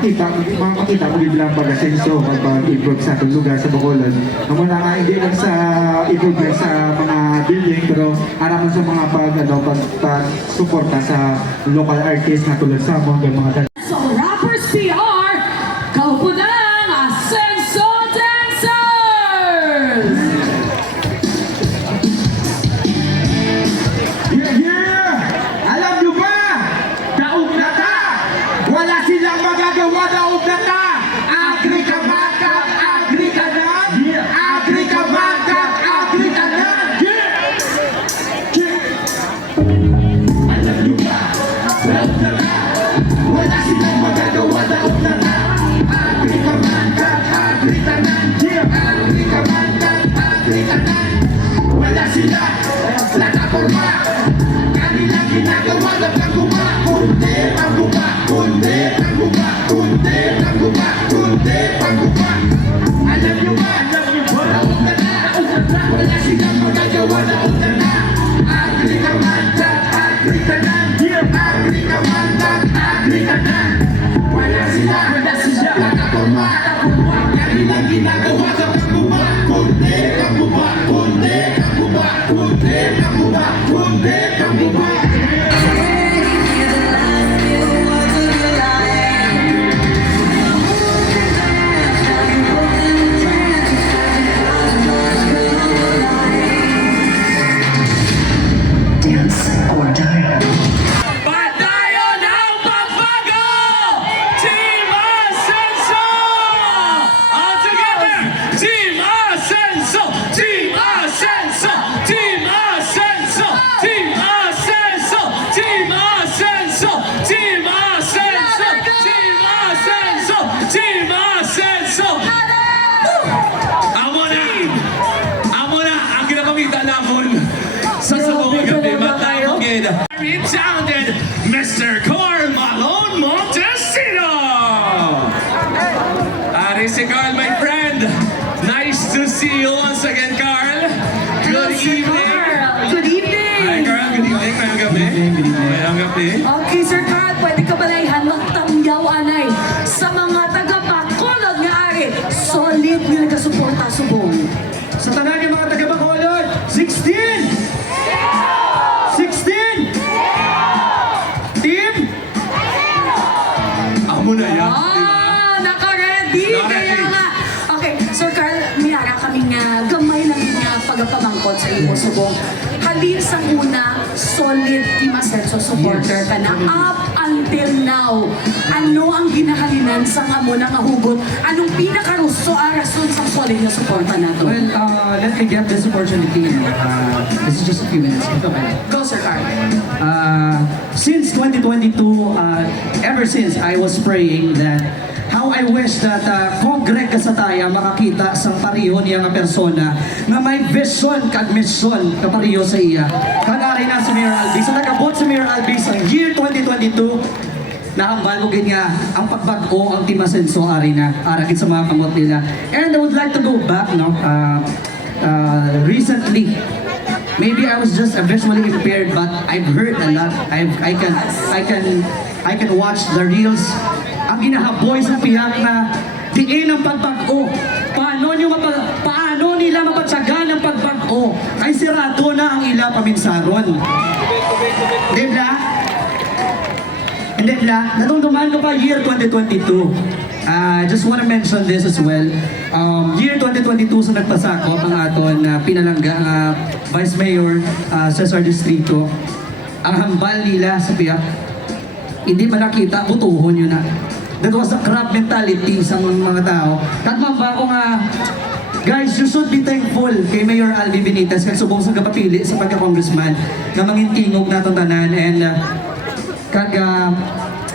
makita mo bilang pag-asenso pag-improve sa atong lugar sa Bacolod. Muna nga hindi lang sa improvement sa mga building pero araman sa mga pag-suporta sa local artists na tulad sa mga So Rappers PR, kaupo ng Asenso Dancers! Yeah! Alam nyo ba? Daog na ka! Wala silang magagawa, daog na ka! Agri ka magkat, agri ka na! Agri ka magkat, agri ka na! Alam nyo ba? Daog na ka! Wala silang magagawa, daog na ka! Agri ka magkat, agri ka na! Agri ka magkat, agri ka na! Wala sila! Plataforma! Kanilang ginagawa lang ang guba, kundi ang guba, kundi ang guba, kundi ang guba, kundi ang guba. Alam nyo ba? Naog na na, wala silang magagawa, naog na na. Agri ka mandat, agri ka na. Agri ka mandat, agri ka na. Wala sila, plataforma. Kanilang ginagawa lang ang guba, kundi ang guba, kundi ang guba, kundi ang guba, kundi ang guba. Dance or die. Padayon ang pagbago! Team Asenso! All together! Team Asenso! Team Asenso! Team Asenso! Team Asenso! Team Asenso! Team Asenso! Team Asenso! Team Asenso! Amo na! Ang ginapamita namon sa sabong gabi matapogin. Very talented Mr. Carl Malone Montesino! Ari si Carl, my friend. Nice to see you once again, Carl. Good evening. Good evening! Hi, Carl. Good evening. Mayang gabi. Mayang gabi. Okay, Sir Carl, pwede ka balayhan magtamyaw anay sa mga taga-Bacolod nga ari. Solid nga nagasuporta subong. Sa tanan ng mga taga-Bacolod, 16! 16! Team? Amo na yan. Naka-ready! Naka-ready. Kaya nga. Okay, Sir Carl, miyara kami nga gamay lang nga pagpamangkot sa imo subong. Halin sa una, solid Team Asenso supporter ka na up until now. Ano ang ginahalinan sa nga mo nga hugot? Anong pinakaruso arason sa solid nga suporta na to? Well, let me get this opportunity. This is just a few minutes. Ito ba? Go, Sir Carl. Since 2022, ever since I was praying that how I wish that kung Greg Kasataya makakita sa pariho niya nga persona na may vision kag mission kapariho sa iya. Kanari na si Mayor Albi. Sa nagabot si Mayor Albi sa year 2022, nahambal mo nga ang pagbago ang Team Asenso ari na aragit sa mga kamot nila. And I would like to go back recently. Maybe I was just visually impaired, but I've heard a lot. I can watch the reels. Ang ginahaboy sa piyak na diin ang pagbago. Paano nila mapatsagan ang pagbago? Ay sirado na ang ila paminsaron. Diba? And then, natungtungan ko pa year 2022. I just want to mention this as well. Year 2022 sa nagpasako ang aton pinalangga Vice Mayor Cesar Distrito. Ang hambal nila sa piyak, hindi ba nakita, butuhon yun na. That was a crab mentality sa mga tao. Katmamba ko nga, guys, you should be thankful kay Mayor Albi Benitez kag subong sa kapapili sa pagka-congressman na mangintingog natong tanan and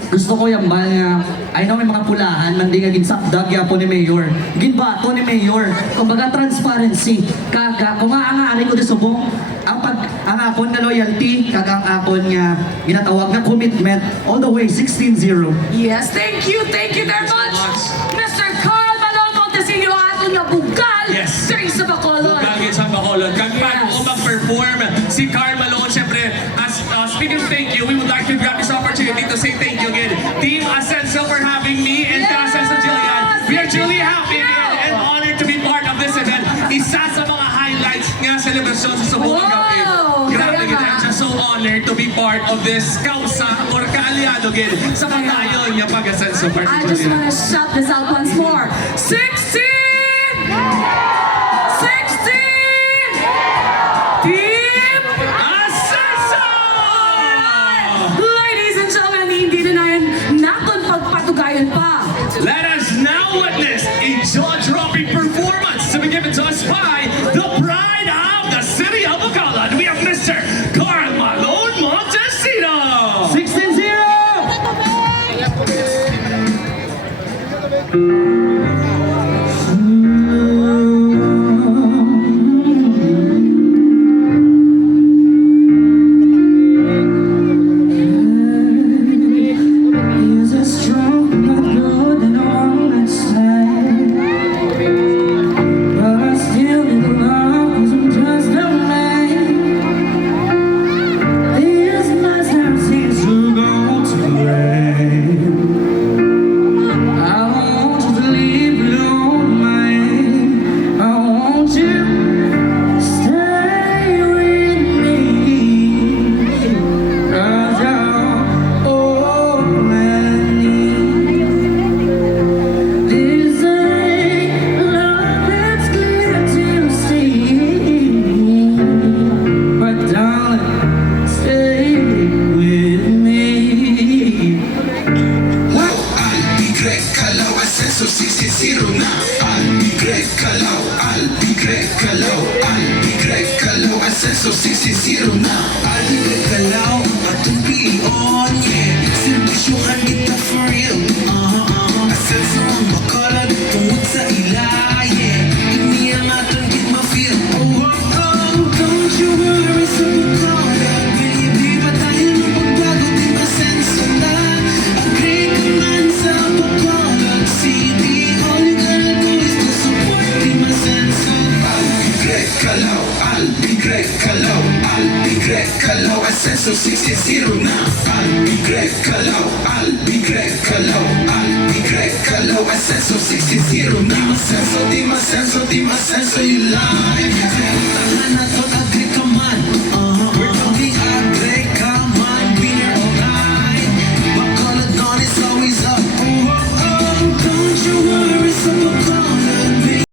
gusto ko yung bal nga, I know may mga pulahan, mandi nga ginsakdag yapon ni Mayor. Ginbato ni Mayor. Kumbaga transparency. Kung ang ko di subong, ang akon na loyalty, ang akon nga ginatawag na commitment, all the way 16-0. Yes, thank you very much. Mr. Carl Malone Montesino, ato nga bugal. Yes. Diri sa Bacolod. Bukagin sa Bacolod. Kag Yes. mag-perform si Carl Malone, syempre, as speaking of thank you, we would like to grab this opportunity opportunity to say thank you again. Team Ascenso for having me and Team Ascenso Jillian. We are truly happy again and honored to be part of this event. Isa sa mga highlights nga celebration sa Subong Gabi. Wow! Grabe Kaya gid, nga. I'm just so honored to be part of this kausa or kaalyado gid sa pagdayon nga pag-Ascenso Party I just Jillian. want to shout this out once more. 16! 16! Team Ascenso! Ladies and gentlemen, hindi na natin pagpatugayan pa. Let us now witness a jaw-dropping performance to be given to us by the pride of the city of Bacolod. We have Mr. Carl Malone Montesino. 16-0! Is a strong but good and all that's sad. But I still need love 'cause I'm just a man. This nice house seems to go to rain. I want you to leave it on my hand. I want you to stay with me. 'Cause you're all I need. This ain't love that's clear to see. But darling, stay with me. Albigre Kalau Ascenso 60 na Albigre Kalau Albigre Kalau Albigre Kalau Ascenso 60 na Albigre Kalau atong pion yeah Servisyohan kita for real Ascenso ang Bacolod tungod sa ila yeah Ini ang atong gid ma-feel Don't you worry sa Bacolod Baby patayin ang pagbago di Ascenso na Agree ka man sa Bacolod City All you gotta do is to support Team Ascenso Albigre Kalau Albigre Kalau Albigre Kalau Ascenso 60 na Albigre Kalau Albigre Kalau Albigre Kalau Ascenso 60 na Team Ascenso Team Ascenso you live Tahan na to agree ka man We're talking agree ka man Winner alright Bacolod on is always up Don't you worry sa Bacolod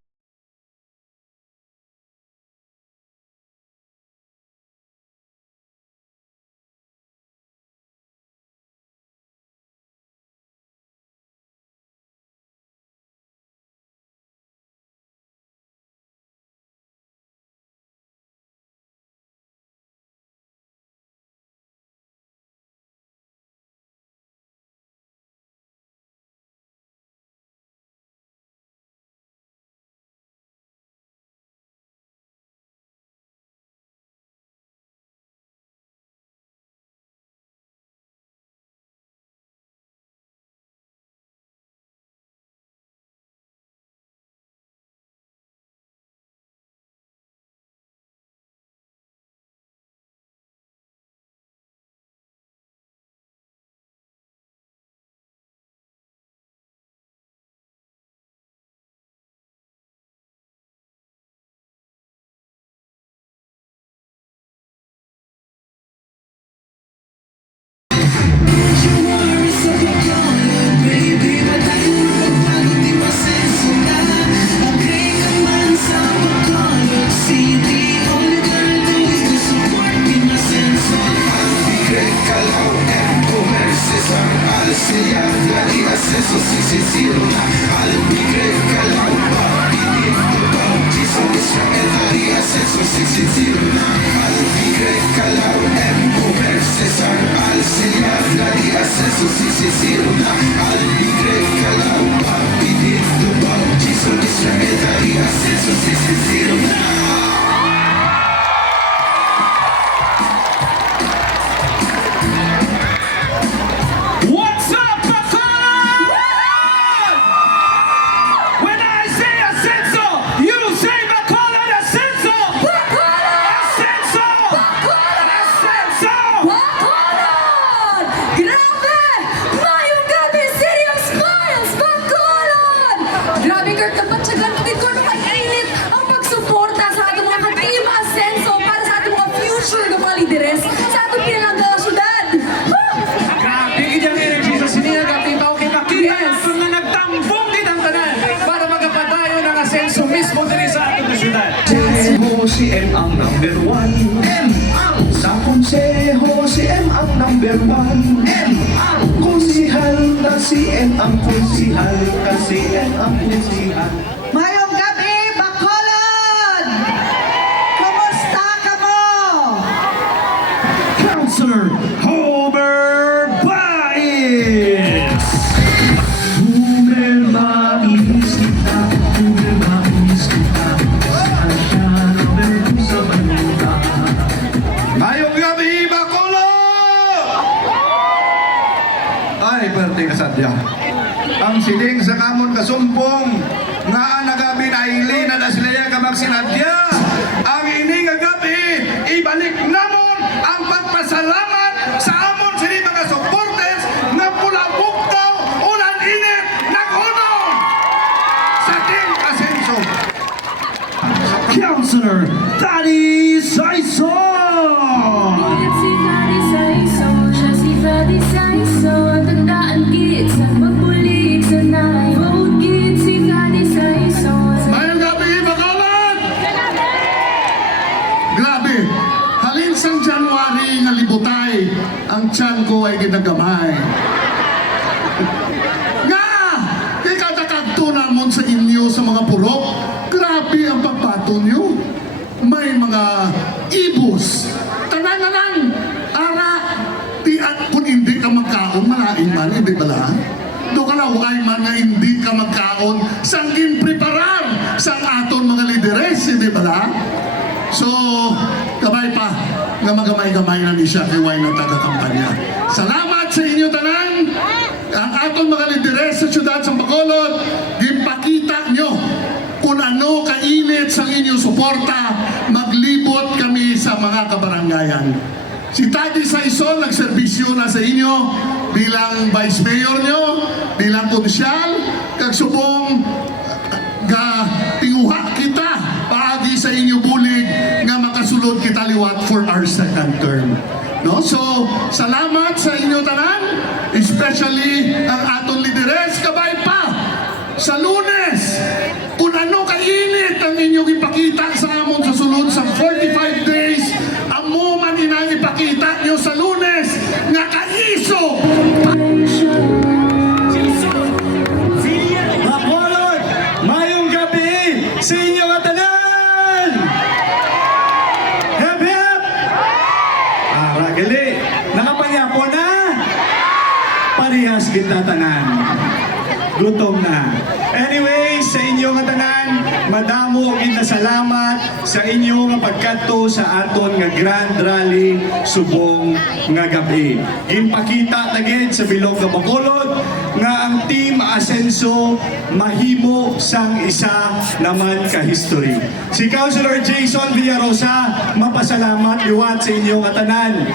si M ang number one. M ang sa konseho, si M ang number one. M ang konsihal, na si M ang konsihal, kasi M ang konsihal. Mayong gabi, Bacolod! Kumusta ka mo? Councilor Homer Baez! Humemais kita, humemais kita, saan ka namin sa balita? Ngayong gabi, Bacolod! Ay, perte ka sadya. Ang siling sa kamon kasumpong, nga nagabi na ili na nasilaya ka magsinadya. Ang ini nga gabi, ibalik namon ang pagpasalamat sa amon sini mga supporters na pula buktaw, ulan init, naghunong sa Team Asenso. Councilor Danny Saison! Si Daddy Saiso, siya si Daddy Saiso. Tandaan git sa magbulig sa nai. Road git si Daddy Saiso. Ngayong gabi, Bacolod! Grabe, halin sang January nga libutay, ang tiyan ko ay ginagamay. Nga! Kay kadakagto namon sa inyo sa mga purok, grabe ang pagpato nyo. May mga ibus, tanan-tanan, ara, di at kung hindi ka magkaon, malain man, hindi bala? Do ka na huwag man nga hindi ka magkaon, sangkin preparar sa aton mga lideres, hindi bala? So, kamay pa, nga magamay-gamay na ni siya kay Wai na taga-kampanya. Salamat sa inyo tanan, ang aton mga lideres sa siyudad sa Bacolod, ipakita nyo kung ano kainit sa inyong suporta, maglibot kami sa mga kabarangayan. Si Tati Saison nagserbisyo na sa inyo bilang Vice Mayor nyo, bilang konsyal, kagsubong ga tinguha kita paagi sa inyo bulig nga makasulod kita liwat for our second term. No? So, salamat sa inyo tanan, especially ang aton lideres, kabay pa sa Lunes, kung ano kainit ang inyong ipakita sa amon sa sulod sa 45 days, amo man inang ipakita nyo sa Lunes nga kaiso. Bacolod, mayong gabi sa inyo nga tanan! Hep hep! Ragali, nakapanyapo na! Parihas kita tanan. Gutom na. Anyway, sa inyo nga tanan, madamo kita salamat sa inyo nga pagkadto sa aton nga Grand Rally subong nga gabi. Ginpakita tagid sa bilog nga Bacolod nga ang Team Asenso mahimo sang isa naman ka history. Si Councilor Jason Villarosa, mapasalamat liwat sa inyo nga tanan.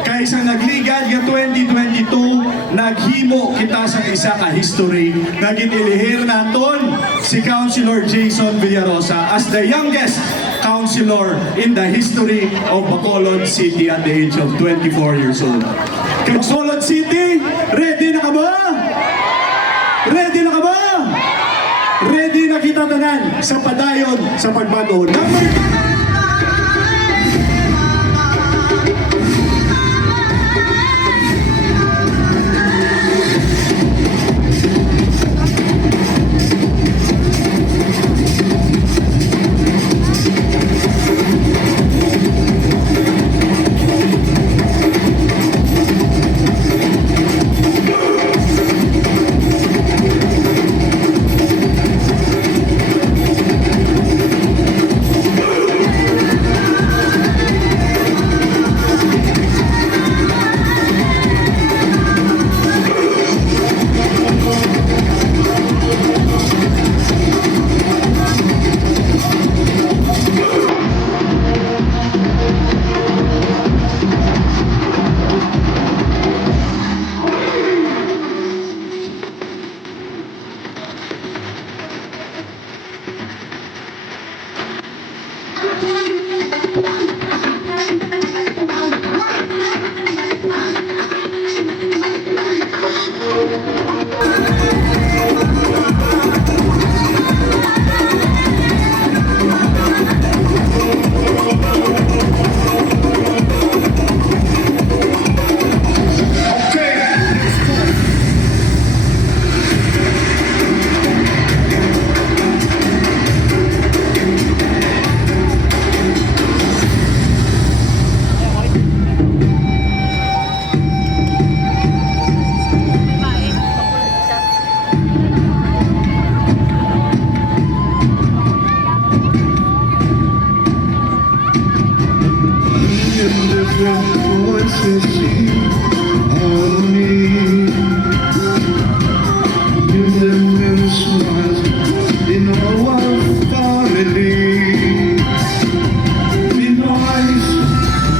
Kaysa nagligad nga 2022, naghimo kita sa isa ka history na ginilihir naton si Councilor Jason Villarosa as the youngest councilor in the history of Bacolod City at the age of 24 years old. Bacolod City, ready na ka ba? Ready na ka ba? Ready na kita tanan sa padayon sa pagbago. Number ecstasy, harmony. Give them little smiles in our family. Pinoys,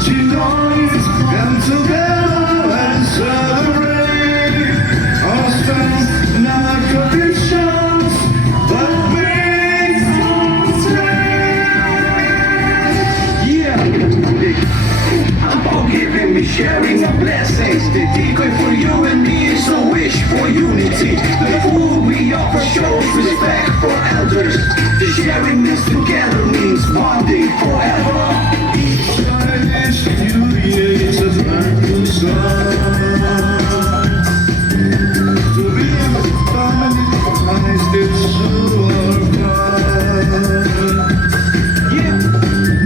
Chinoys, come together and celebrate our strength and our traditions that make us great. Yeah, I'm forgiving me, sharing our blessings. The decoy for you and me is a wish for unity. The food we offer shows respect for elders. Sharing this together means bonding forever. Chinese New Year is a brand new start. To be a family ties that survive. Yeah,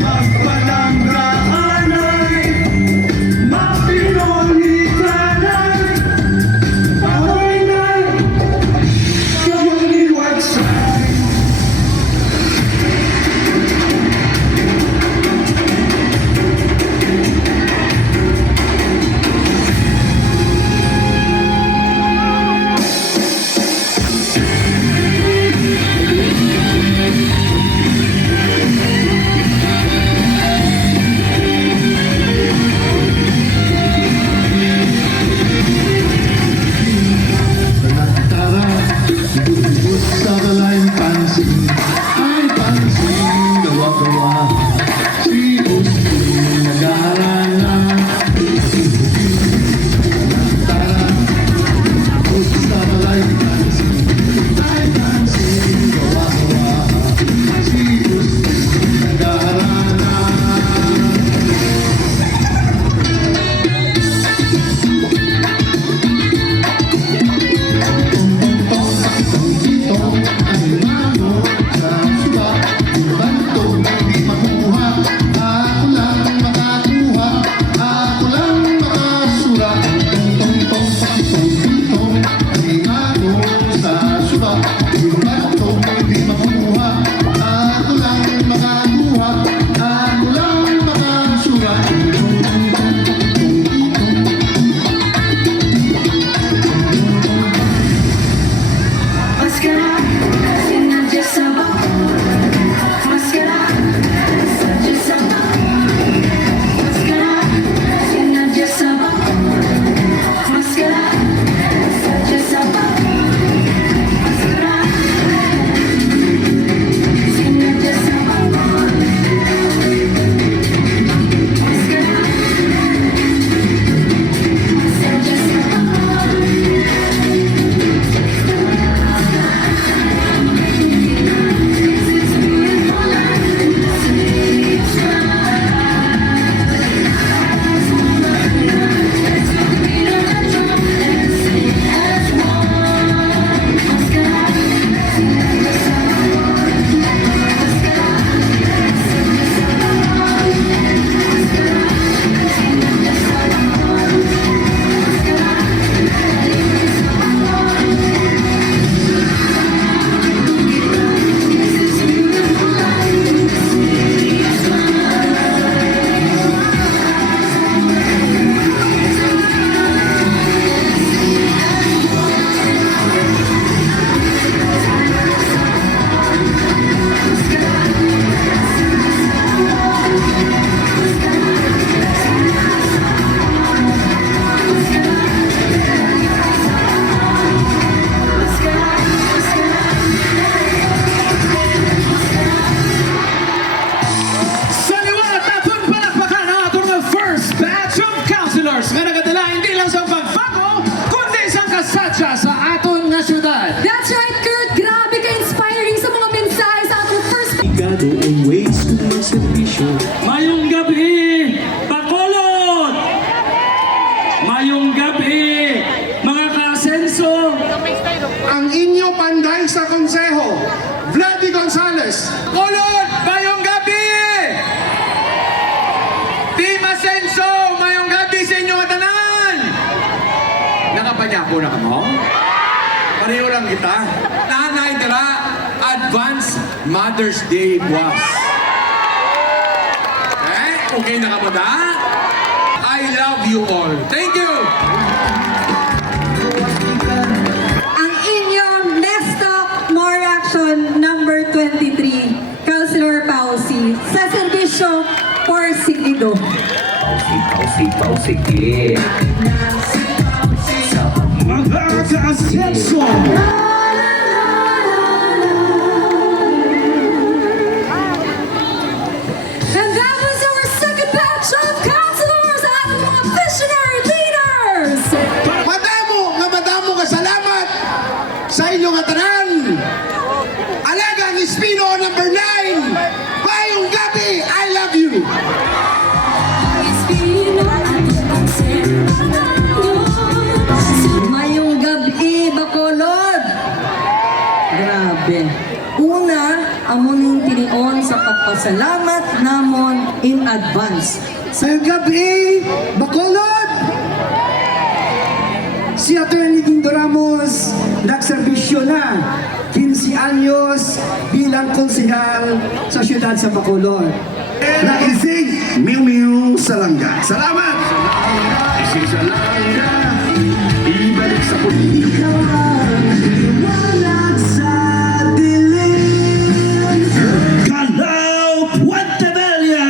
magpalanggaanay, mapinolitanay, pawinay, kawaliwagsay. Tara, bubut sa balay pansin, ay pansin, gawa-gawa. Si Gusti nag-aalala. Tara, bubut sa balay pansin, ay pansin, gawa-gawa. Si Gusti nag-aalala. Mascara, sinadya sa bango. Mascara, sinadya sa bango. Mascara, sinadya sa bango. Mascara, sinadya sa bango. Mascara, sinadya sa bango. Mascara, sinadya sa bango. Sa liwanag natin palakpakan ang atong mga first batch of counselors nga nagadala hindi lang sa pagbago, kundi isang kasadya sa aton nga syudad. That's right, Kurt. Grabe ka-inspiring sa mga mensahe sa atong first Ligado ang ways to the servisyo. Mayong gabi, Bacolod! Mayong gabi, mga ka-asenso! Ang inyo panday sa konseho, Vladi Gonzales. Kulot! Mayong gabi! Team Asenso! Mayong gabi sa inyo tanan! Nakapanyako na ka mo? Pareho lang kita. Nanay dala, advance Mother's Day buwas. Okay na ka mo da? I love you all. Thank you! Ang inyong Let's Talk More Action number 23, Councilor Pausi, sa serbisyo for Siglido. Mga ka-asenso! And that was our second batch of councilors at mga visionary leaders. Madamo nga salamat sa inyong atanan. Alagang Espino number 9. Mayong gabi, I love you. Mayong gabi, Bacolod! Grabe. Una, amuning tinion sa pagpasalamat namon in advance. Sa gabi, Bacolod! Si Atty. Dindo Ramos nagserbisyo na 15 anyos bilang konsehal sa siyudad sa Bacolod. Naising Miu Miu Salanga. Salamat! Ising Salanga, ibalik sa politika. Liwanag sa dilim. Calao Puente Bella!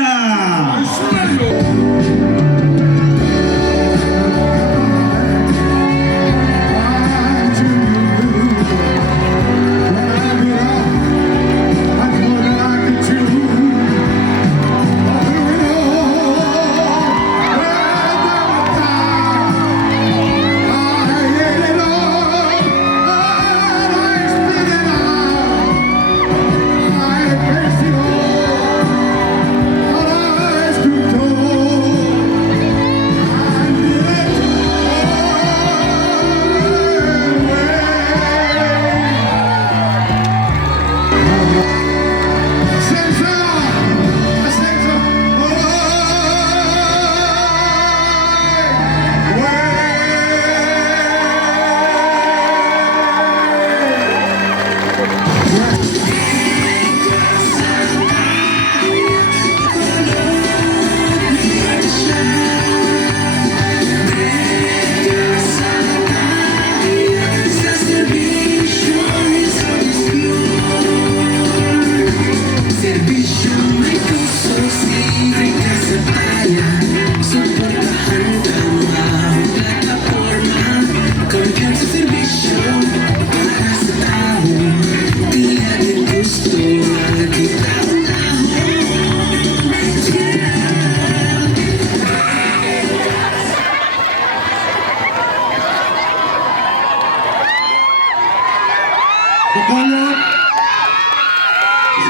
Bacolod,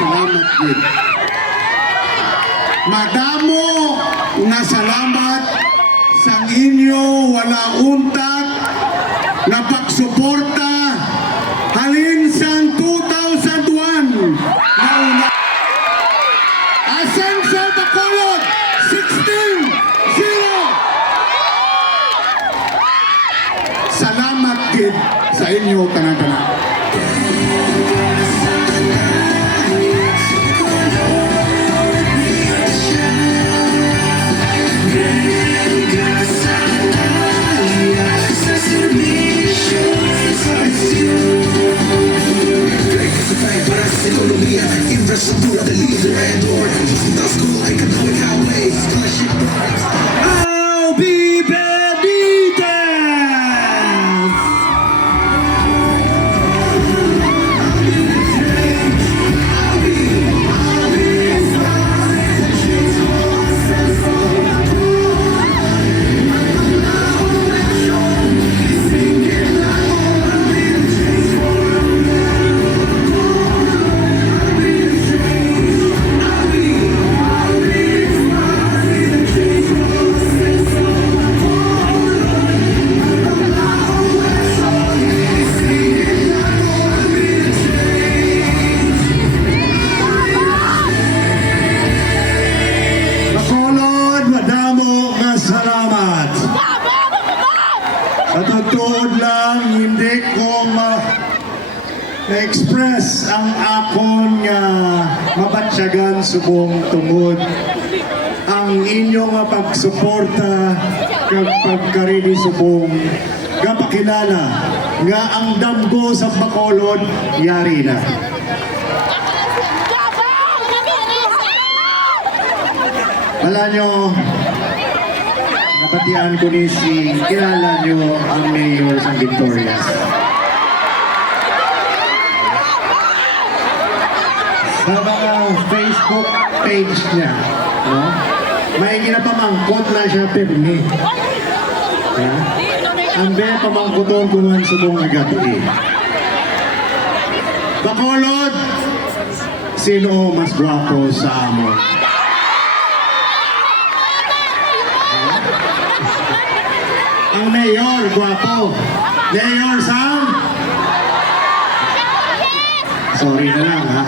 salamat din. Madamo nga salamat sa inyo wala untat na pagsuporta halin sang 2001 na una. Asenso Bacolod 16-0. Salamat din sa inyo tanan-tanan. Albi Benitez! Bacolod, madamo nga salamat. Sa totoo lang, hindi ko na-express ang akon nga mabatsyagan subong tungod ang inyong pagsuporta kag pagkarini subong kapakilala nga ang damgo sa Bacolod yari na. Wala nyo, napatian ko ni si, kilala nyo ang mayor sa Victorias. Sa mga Facebook page niya, no? May ginapamangkot na siya pirmi. Yeah? Ang be pamangkoton ko man sa buong gabi. Bacolod, sino mas gwapo sa amo? Ang mayor, gwapo. Mayor Sam? Sorry na lang, ha?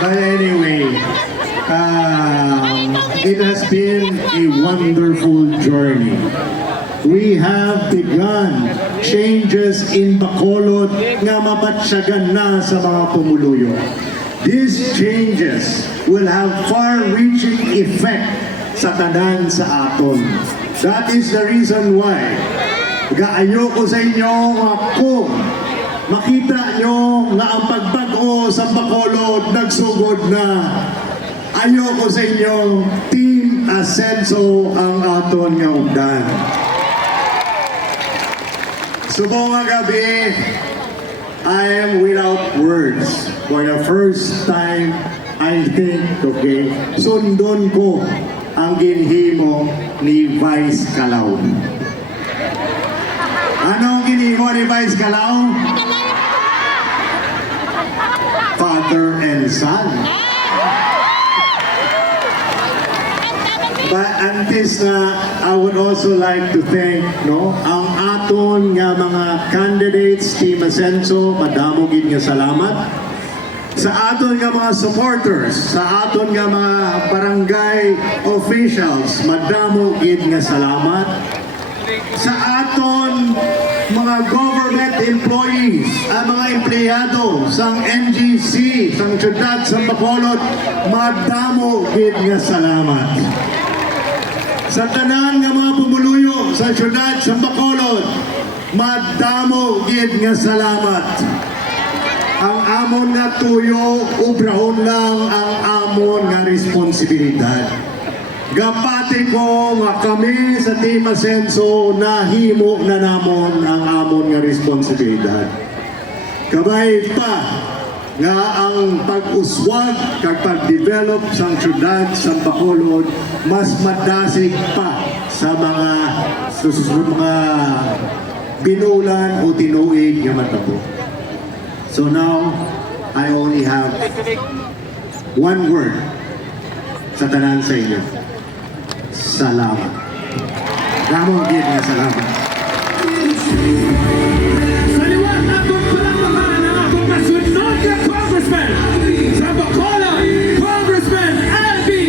But anyway, it has been a wonderful journey. We have begun changes in Bacolod nga mabatsyagan na sa mga pumuluyo. These changes will have far-reaching effect sa tanan sa aton. That is the reason why gaayo ko sa inyo nga kung makita nyo nga ang pagbago sa Bacolod nagsugod na. Ayoko sa inyo, Team Asenso ang aton nga ugdan. Subong nga gabi, I am without words. For the first time, I think, okay, sundon ko ang ginhimo ni Vice Calao. Ano ang ginhimo ni Vice Calao? Father and son. But antes na, I would also like to thank ang aton nga mga candidates, Team Asenso, madamo gid nga salamat. Sa aton nga mga supporters, sa aton nga mga barangay officials, madamo gid nga salamat. Sa aton mga government employees, ang mga empleyado sang NGC, sang syudad sa Bacolod, madamo gid nga salamat. Sa tanan nga mga pumuluyo sa syudad sa Bacolod, madamo gid nga salamat. Ang amon nga tuyo, ubrahon lang ang amon nga responsibilidad. Gapati ko nga kami sa Team Asenso nahimo na namon ang amon nga responsibilidad. Kabay pa nga ang pag-uswag kag pag-develop sa syudad sa Bacolod mas madasig pa sa mga susunod mga binulan o tinuig nga matabo. So now, I only have one word sa tanan sa inyo. Salamat. Ramon gid nga salamat. Sa liwat atong palakpakan ang atong nasunod nga congressman sa Bacolod, Congressman Alvin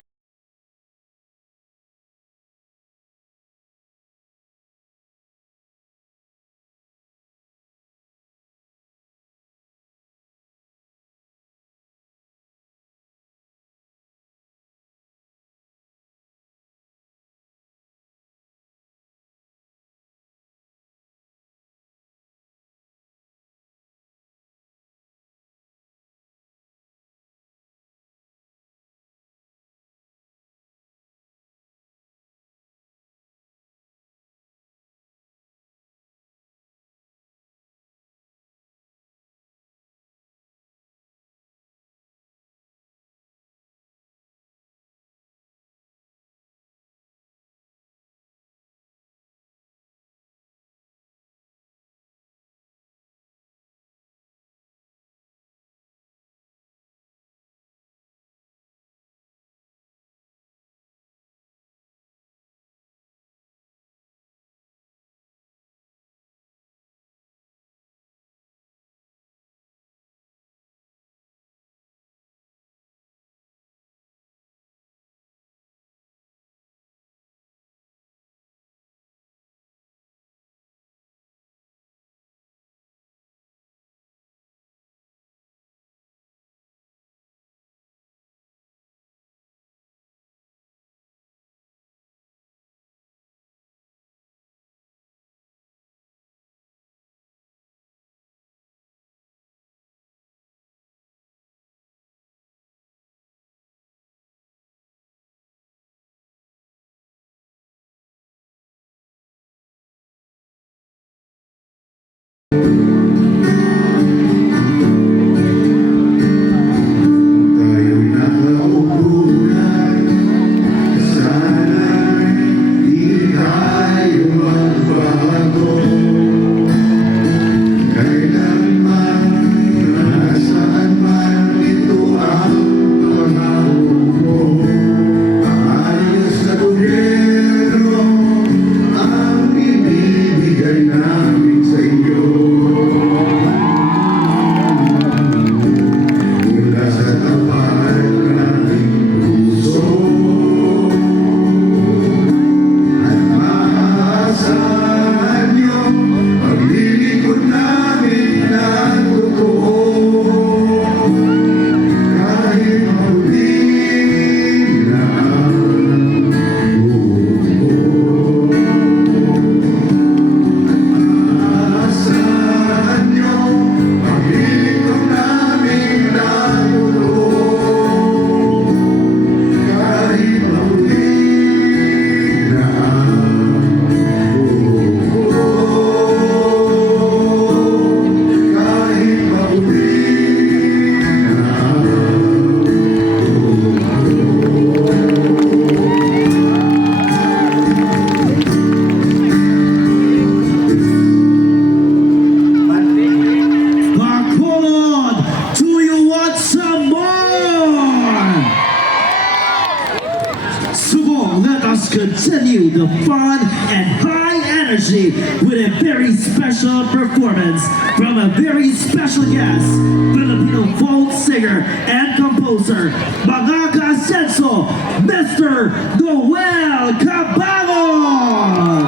continue the fun and high energy with a very special performance from a very special guest, Filipino folk singer and composer, mga ka-asenso, Mr. Noel Cabangon!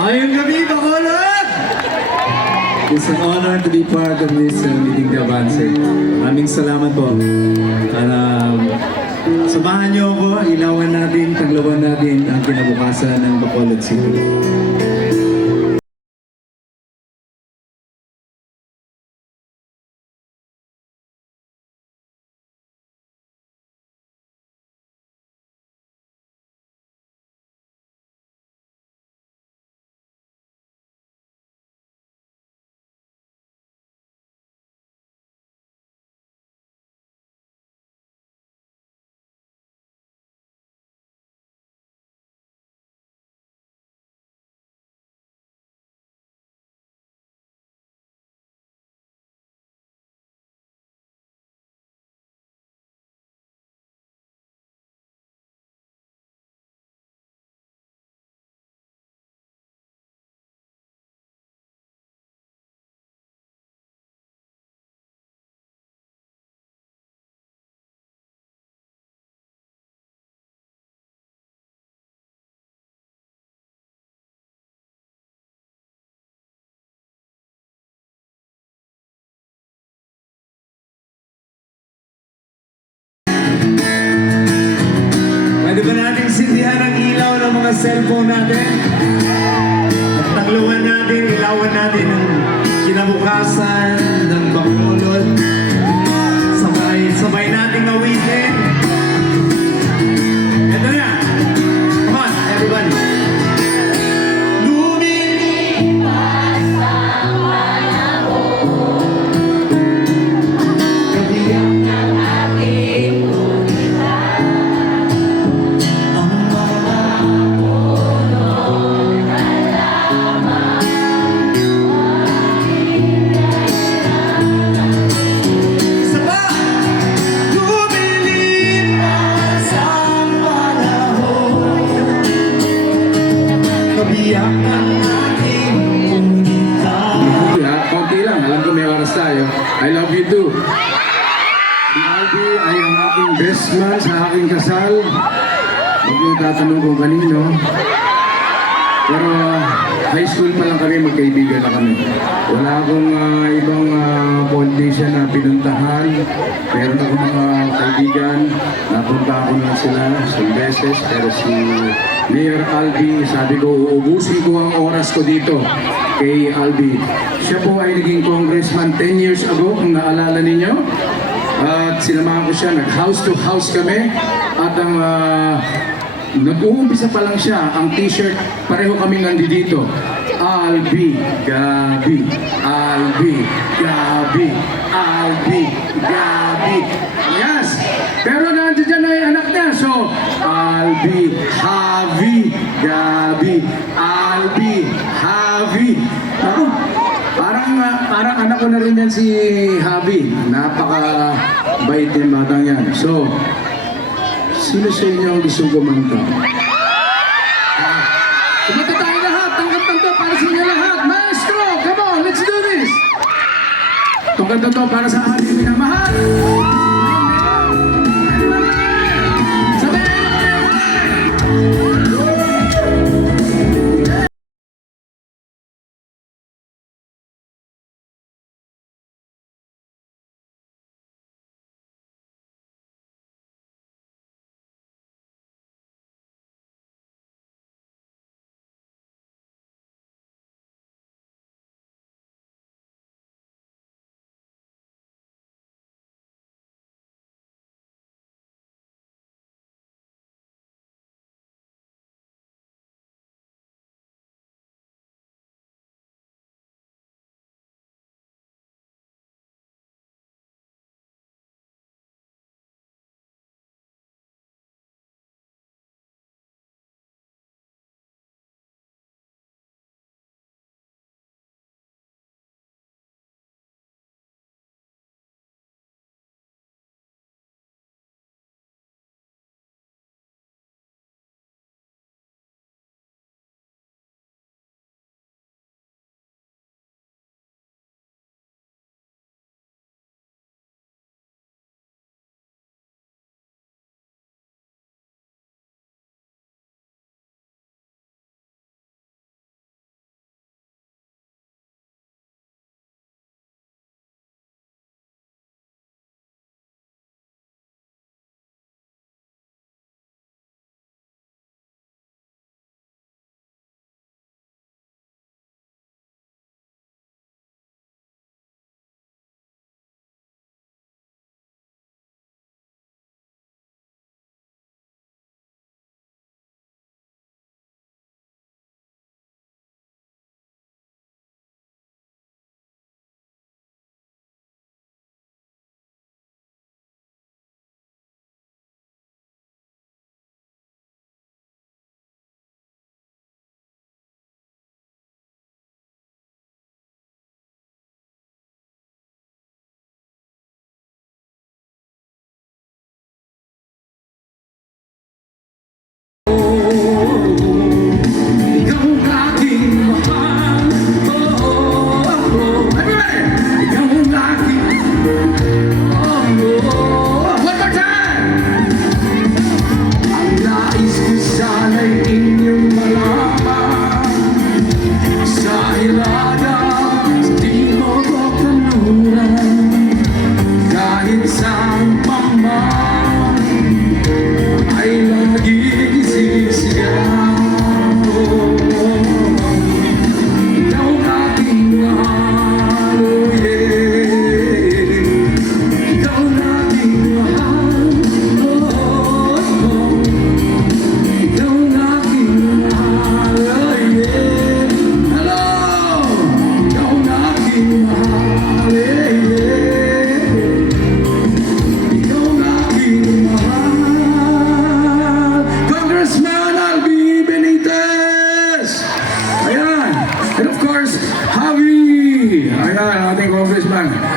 Mayong gabi, Bacolod! It's an honor to be part of this meeting the Advancer. Maraming salamat po. Samahan niyo ako, ilawan natin, taglawan natin ang kinabukasan ng Bacolod City. Pwede ba natin sindihan ang ilaw ng mga cellphone natin? At tagluhan natin, ilawan natin ang kinabukasan ng Bacolod. Sabay natin awitin. Ito na. Come on, everybody. Lumilipas ang panahon. Kabiyak ng ating Konti lang, alam ko may oras tayo. I love you too. Si Albi ay ang aking best man sa aking kasal. Huwag niyo tatanong kung kanino. Pero high school pa lang kami, magkaibigan na kami. Wala akong ibang foundation na pinuntahan. Meron ako mga kaibigan. Napunta ako na sila isang beses. Pero si Mayor Albi, sabi ko, uubusin ko ang oras ko dito kay Albi. Siya po ay naging congressman 10 years ago, kung naalala ninyo. At sinamahan ko siya, nag-house to house kami. At ang nag-uumpisa pa lang siya, ang t-shirt, pareho kami nandito. Albi, Gabi, Albi, Gabi, Albi, Gabi. Yes! Pero nandiyan na yung anak niya. So, Albi, Javi, Gabi, Albi, Javi. Ako, parang anak ko na rin yan si Javi. Napaka-bait yung batang yan. So, sino sa inyo ang gustong kumanta? Kumanta tayo lahat! Tanggap-tanggap para sa inyo lahat! Maestro! Come on! Let's do this! Tanggap-tanggap para sa ating minamahal!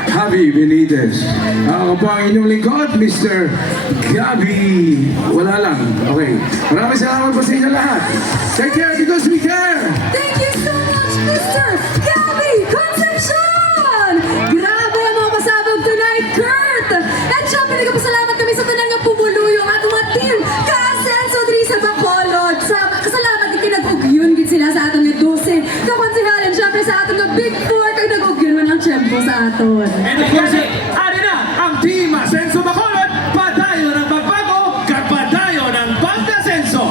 Javi Benitez. Ako po ang inyong lingkod, Mr. Gabby. Wala lang. Okay. Maraming salamat po sa inyo lahat. Take care because we care. Thank you so much, Mr. Gabby Concepcion! Grabe ang mga pasabog tonight, Kurt! At syempre, nagpasalamat kami sa tunang nga pumuluyong at mga team ka-asenso diri sa Bacolod. Kasalamat din kinag-ugyon gid sila sa aton nga 12. Kakonsihalan, syempre sa aton nga Big 4 kay nag-ugyon man ang tiyempo sa aton. And of course, ari na ang Team Asenso Bacolod, padayo ng pagbago, kag padayo ng pagkasenso.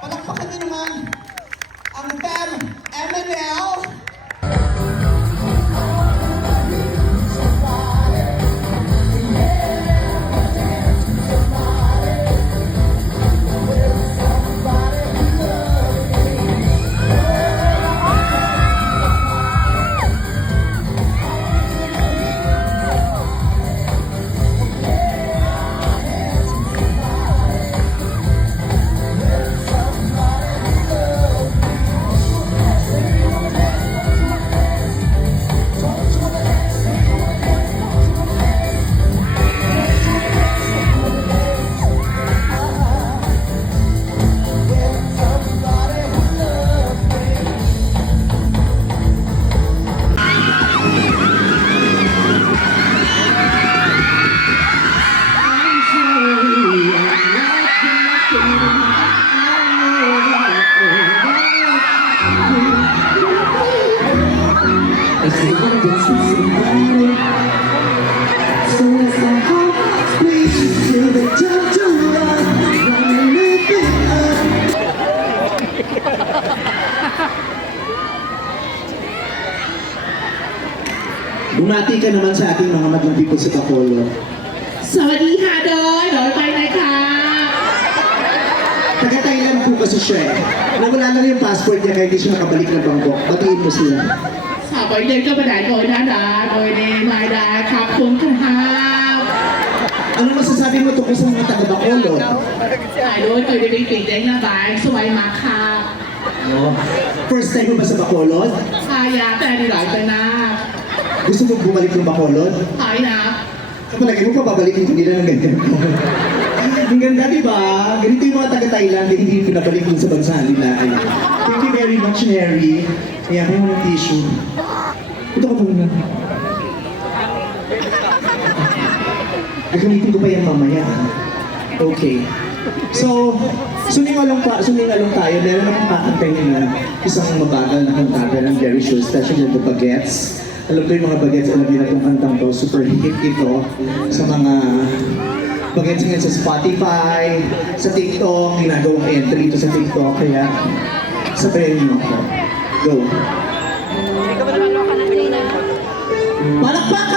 Palakpakan niyo naman ang Fem MNL. Bumati ka naman sa ating mga maging people sa Bacolod. สวัสดีค่ะโดยไปไหนคะ Taga-Thailand po kasi siya eh. Nawala lang yung passport niya kaya hindi siya nakabalik ng Bangkok. Batiin mo sila. ค่ะบอยเดนก็ไปไหนโดยนะดาโดยในรายได้ครับคุณค่ะ Ano masasabi mo tungkol sa mga taga-Bacolod? ถ่ายโดยเคยได้ไปติดเด้งนะบายสวยมากค่ะ No? First time mo ba sa Bacolod? พายาแต่ดีหลายไปนะ Gusto mo bumalik ng Bacolod? ถ่ายนะ Sa palagay mo pa babalikin ko nila ng ganyan. Ang ganda, di ba? Ganito yung mga taga-Thailand na hindi pinabalik dun sa bansa nila. Ayun. Thank you very much, Mary. Kaya kayo ng tissue. Ito ka muna. Gagamitin ko pa yan mamaya. Okay. So, sumingalong tayo. Meron akong kakantayin na isang mabagal na kanta ng Jerry Show, especially the Bagets. Alam ko yung mga Bagets, alam niyo na itong kantang to. Super hit ito sa mga Bagets ngayon sa Spotify, sa TikTok, ginagawang entry ito sa TikTok. Kaya, sabayin niyo ako. Go. Palakpakan!